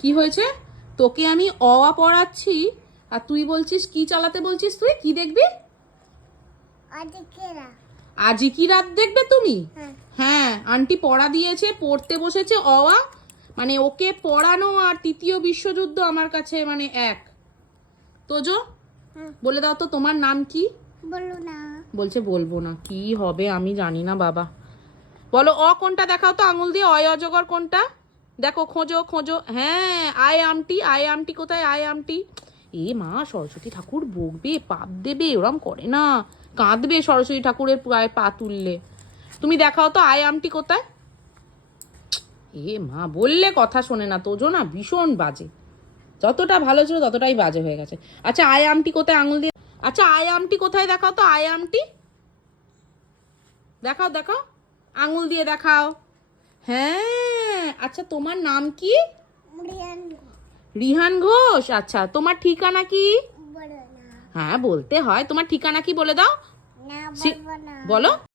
কি হয়েছে? তোকে আমি অ আ পড়াচ্ছি আর তুই বলছিস কি চালাতে বলছিস? তুই কি দেখবি? আজই কি রাত দেখবে তুমি? হ্যাঁ, আন্টি পড়া দিয়েছে, পড়তে বসেছে অ আ। মানে ওকে পড়ানো আর তৃতীয় বিশ্বযুদ্ধ আমার কাছে মানে এক। তোজো বলে দাও তো তোমার নাম কি? বলো না। বলছে বলবো না। কি হবে আমি জানি না বাবা। বলো অ কোনটা দেখাও তো আঙুল দিয়ে, অয় অজগর কোনটা? দেখো খোঁজো খোঁজো। হ্যাঁ, আয় আমটি, আয় আমটি কোথায়? আয় আমটি। এ মা, সরস্বতী ঠাকুর বকবে, পাপ দেবে, ওরম করে না। কাঁদবে সরস্বতী ঠাকুরের পায়ে পা তুললে। তুমি দেখাও তো আয় আমটি কোথায়? এ মা, বললে কথা শোনে না। তোজো না ভীষণ বাজে, যতটা ভালো ছিল ততটাই বাজে হয়ে গেছে। আচ্ছা আয় আমটি কোথায় আঙুল দিয়ে? আচ্ছা আয় আমটি কোথায় দেখাও তো, আয় আমটি দেখাও দেখাও, আঙুল দিয়ে দেখাও। হ্যাঁ, আচ্ছা তোমার নাম কি? রিহান ঘোষ। আচ্ছা তোমার ঠিকানা কি? বলো না। হ্যাঁ বলতে হয়। তোমার ঠিকানা কি বলে দাও। না বলবো না। বলো।